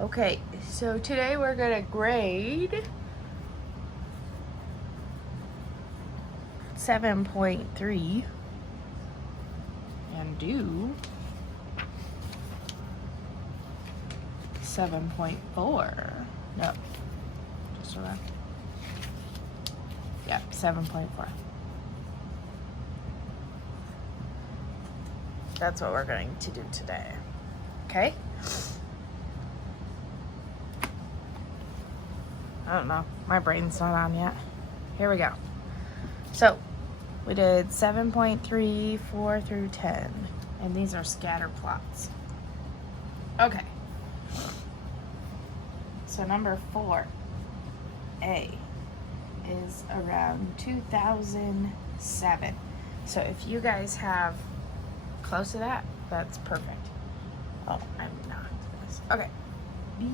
Okay, so today we're gonna grade 7.3 and do 7.4. No, just around. Yep, 7.4. That's what we're going to do today. Okay? I don't know. My brain's not on yet. Here we go. So, we did 7.3, 4 through 10. And these are scatter plots. Okay. So number 4A is around 2007. So if you guys have close to that, that's perfect. Oh, I'm not this. Okay. B.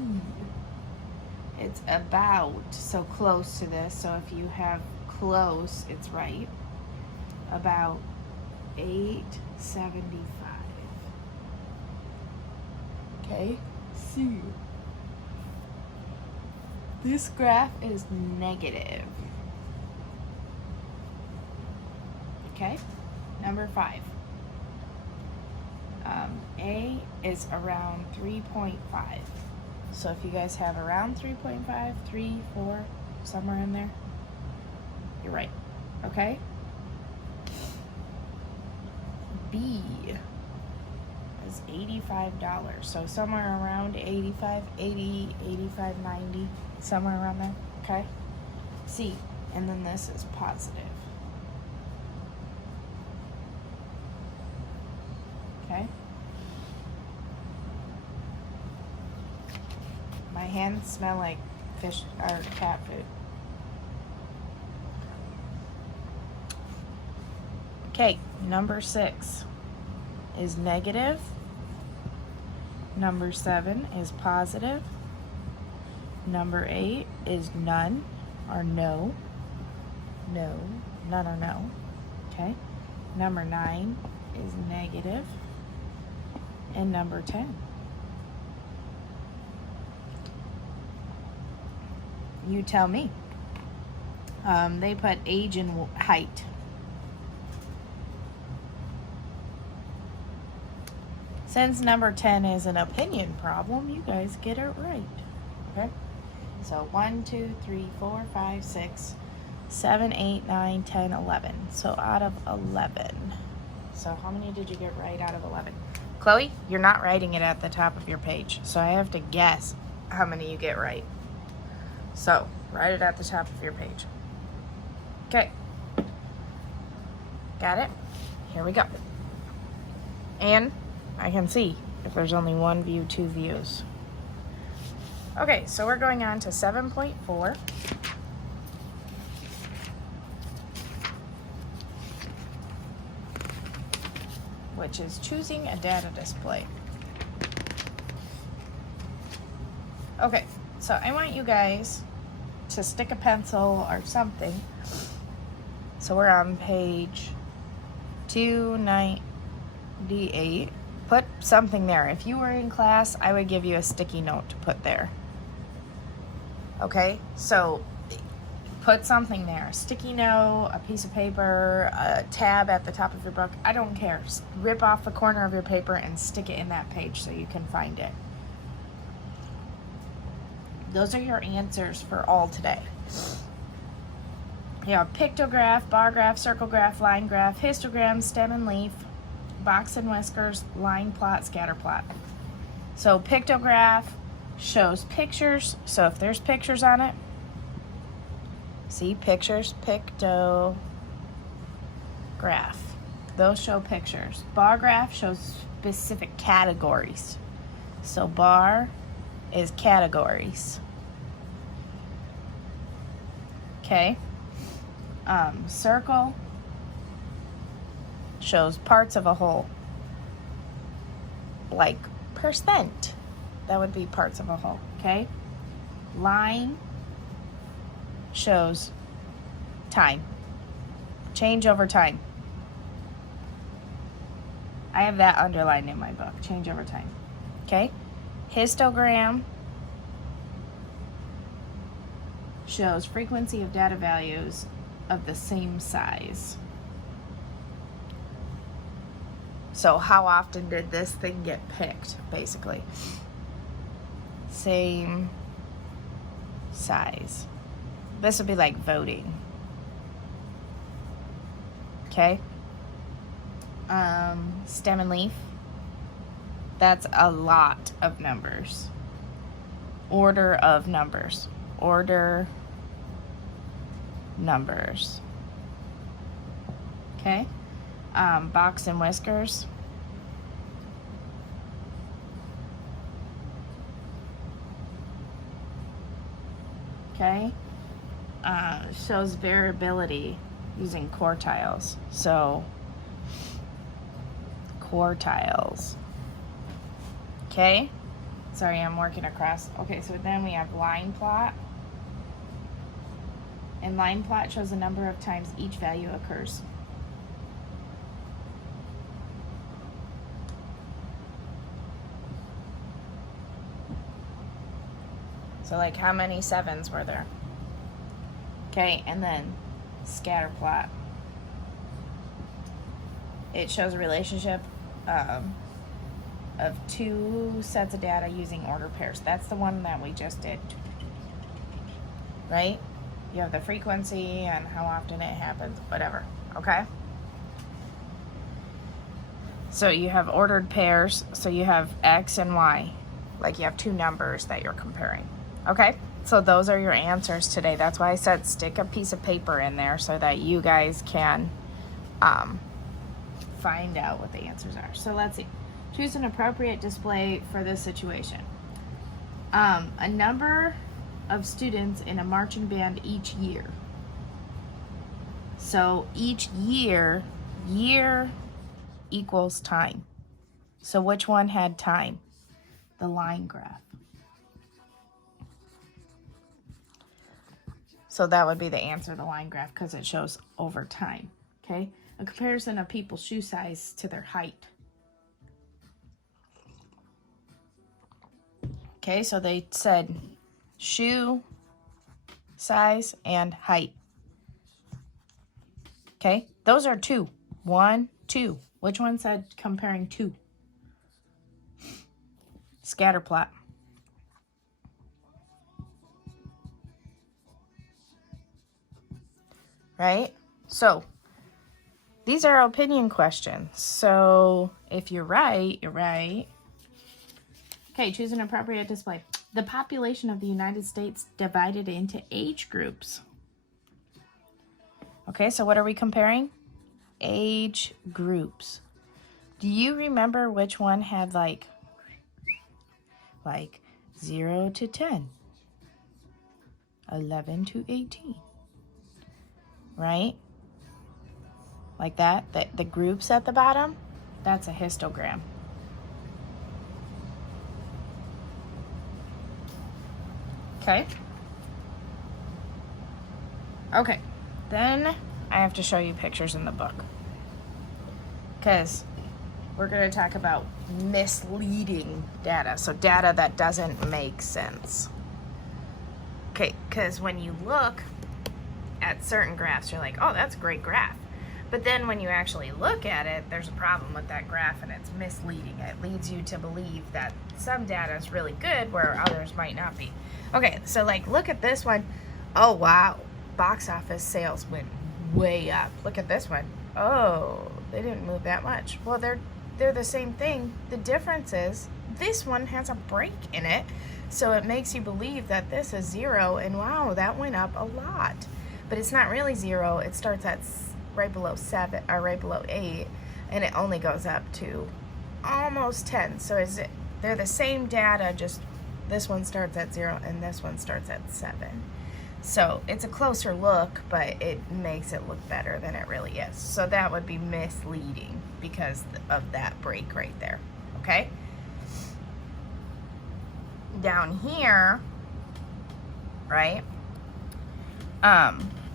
It's about, so close to this. So if you have close, it's right. About 875. Okay. C. This graph is negative. Okay. Number 5. A is around 3.5. So if you guys have around 3.5, 3, 4, somewhere in there, you're right. Okay? B is $85. So somewhere around 85, 80, 85, 90, somewhere around there. Okay? C, and then this is positive. Okay? My hands smell like fish or cat food. Okay, number 6 is negative. Number 7 is positive. Number 8 is none or no. No, none or no. Okay. Number 9 is negative. And number 10. You tell me. They put age and height. Since number 10 is an opinion problem, you guys get it right. Okay? So 1, 2, 3, 4, 5, 6, 7, 8, 9, 10, 11. So out of 11. So how many did you get right out of 11? Chloe, you're not writing it at the top of your page. So I have to guess how many you get right. So write it at the top of your page. Okay. Got it? Here we go. And I can see if there's only one view, 2 views. Okay, so we're going on to 7.4. Which is choosing a data display. Okay, so I want you guys to stick a pencil or something. So we're on page 298. Put something there. If you were in class, I would give you a sticky note to put there. Okay, so put something there. A sticky note, a piece of paper, a tab at the top of your book. I don't care. Rip off the corner of your paper and stick it in that page so you can find it. Those are your answers for all today. You have pictograph, bar graph, circle graph, line graph, histogram, stem and leaf, box and whiskers, line plot, scatter plot. So pictograph shows pictures. So if there's pictures on it, see pictures, pictograph. Those show pictures. Bar graph shows specific categories. So bar is categories. Okay. Circle shows parts of a whole. Like percent. That would be parts of a whole. Okay. Line shows time. Change over time. I have that underlined in my book. Change over time. Okay. Histogram shows frequency of data values of the same size. So how often did this thing get picked, basically? Same size. This would be like voting. Okay. Stem and leaf. That's a lot of numbers. Order of numbers. Order numbers. Okay. Box and whiskers. Okay. Shows variability using quartiles. So, quartiles. Okay. Sorry, I'm working across. Okay, so then we have line plot. And line plot shows the number of times each value occurs. So like how many 7s were there? Okay, and then scatter plot. It shows a relationship of 2 sets of data using order pairs. That's the one that we just did. Right? You have the frequency and how often it happens, whatever. Okay? So you have ordered pairs, so you have X and Y. Like you have 2 numbers that you're comparing. Okay? So those are your answers today. That's why I said stick a piece of paper in there so that you guys can find out what the answers are. So let's see. Choose an appropriate display for this situation. A number of students in a marching band each year. So each year equals time. So which one had time? The line graph. So that would be the answer, the line graph, because it shows over time, okay? A comparison of people's shoe size to their height. Okay, so they said shoe size and height. Okay, those are 2. 1, 2. Which one said comparing 2? Scatter plot. Right? So, these are opinion questions. So, if you're right, you're right. Okay, choose an appropriate display. The population of the United States divided into age groups. Okay, so what are we comparing? Age groups. Do you remember which one had like 0 to 10, 11 to 18? Right? Like that. The groups at the bottom, that's a histogram. Okay. Okay. Then I have to show you pictures in the book. Because we're going to talk about misleading data. So data that doesn't make sense. Okay, because when you look at certain graphs, you're like, oh, that's a great graph. But then when you actually look at it, there's a problem with that graph and it's misleading. It leads you to believe that some data is really good where others might not be. Okay, so like look at this one. Oh, wow. Box office sales went way up. Look at this one. Oh, they didn't move that much. Well, they're the same thing. The difference is this one has a break in it. So it makes you believe that this is 0 and wow, that went up a lot. But it's not really 0. It starts at right below 7 or right below 8 and it only goes up to almost 10. So they're the same data, just this one starts at 0 and this one starts at 7. So it's a closer look, but it makes it look better than it really is. So that would be misleading because of that break right there. Okay? Down here, right?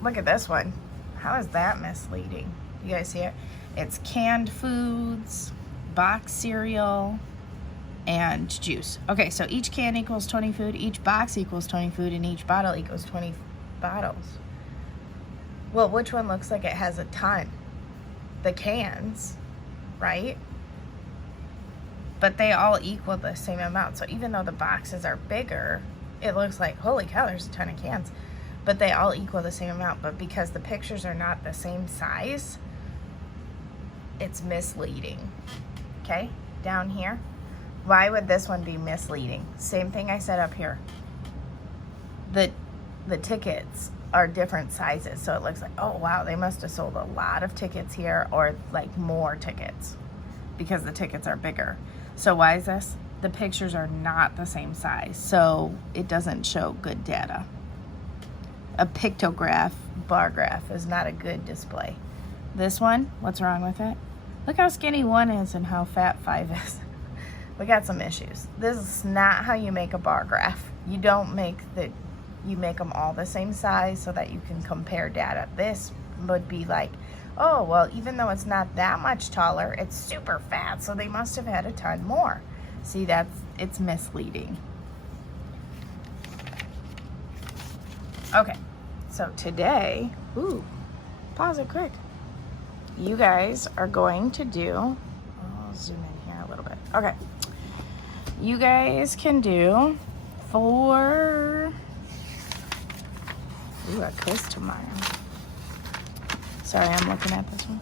Look at this one. How is that misleading? You guys see it? It's canned foods, box cereal, and juice. Okay, so each can equals 20 food, each box equals 20 food, and each bottle equals 20 bottles. Well, which one looks like it has a ton? The cans, right? But they all equal the same amount. So even though the boxes are bigger, it looks like, holy cow, there's a ton of cans. But they all equal the same amount. But because the pictures are not the same size, it's misleading. Okay, down here. Why would this one be misleading? Same thing I said up here. The tickets are different sizes. So it looks like, oh wow, they must have sold a lot of tickets here, or like more tickets because the tickets are bigger. So why is this? The pictures are not the same size, so it doesn't show good data. A pictograph, bar graph is not a good display. This one, what's wrong with it? Look how skinny 1 is and how fat 5 is. We got some issues. This is not how you make a bar graph. You don't make you make them all the same size so that you can compare data. This would be like, oh, well, even though it's not that much taller, it's super fat, so they must have had a ton more. See, it's misleading. Okay, so today, pause it quick. You guys are going to do, I'll zoom in here a little bit. Okay, you guys can do 4, a quiz tomorrow. Sorry, I'm looking at this one.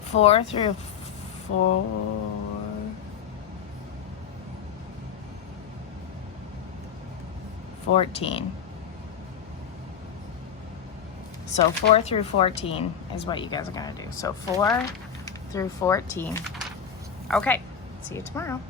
Four through 14. So 4 through 14 is what you guys are gonna do. So 4 through 14. Okay, see you tomorrow.